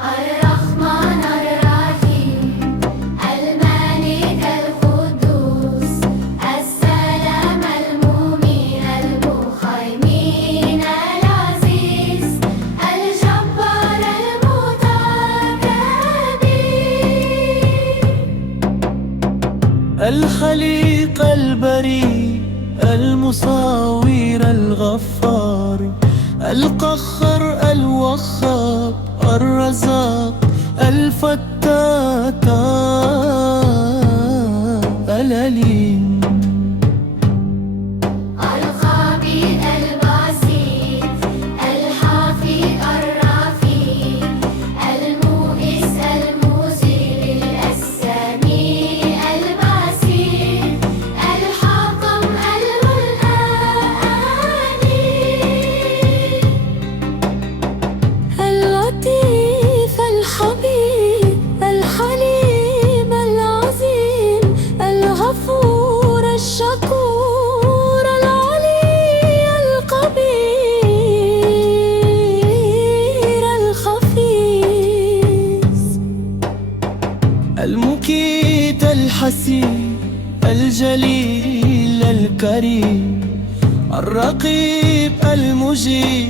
الرحمن الرحيم الملك القدوس السلام المؤمن المهيمن العزيز الجبار المتكبر الخليق البريء المصور الغفار القخر الوخاب الرزاق الفتاح الأليم الخبير البسيط الحفيظ الرفيق المؤيس المذل السميع البصير الحكم اللطيف الخبير الحليم العظيم الغفور الشكور العلي القبير الخفيف المكيت الحسيب الجليل الكريم الرقيب المجيب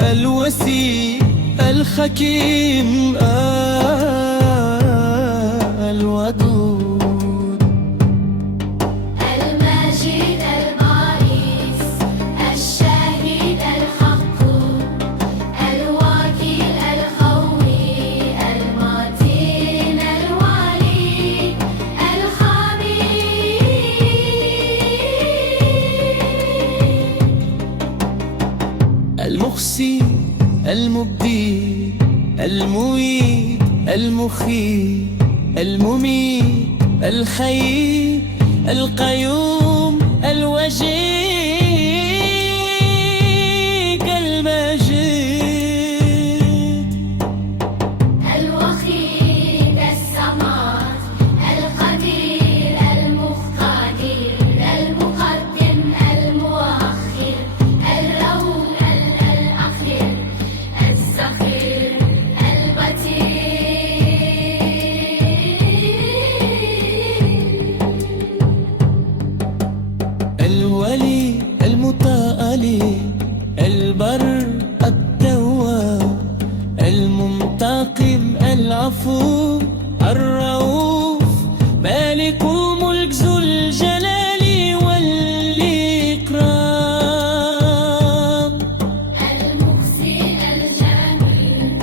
الوسيم الحكيم الودود المجيد البارئ الشهيد الحق الوكيل القوي المتين الولي الخبير المحسن المبدي المميت المخيف المميت الخير القيوم الوجيك المجيد الوخيم الصمد القدير المقتدر المقدم المؤخر الأول الأخير السخير الولي المتألي البر التواب المنتقم العفو الرؤوف مالك الملك ذو الجلال والإكرام المحسن الجميل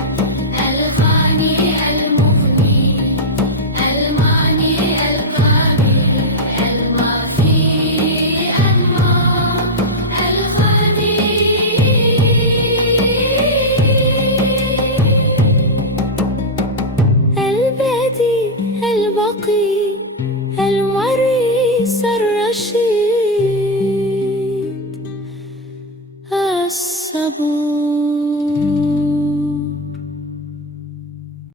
الغني المغني المانع القابل الوفي البديع البقي المورث الرشيد الصبور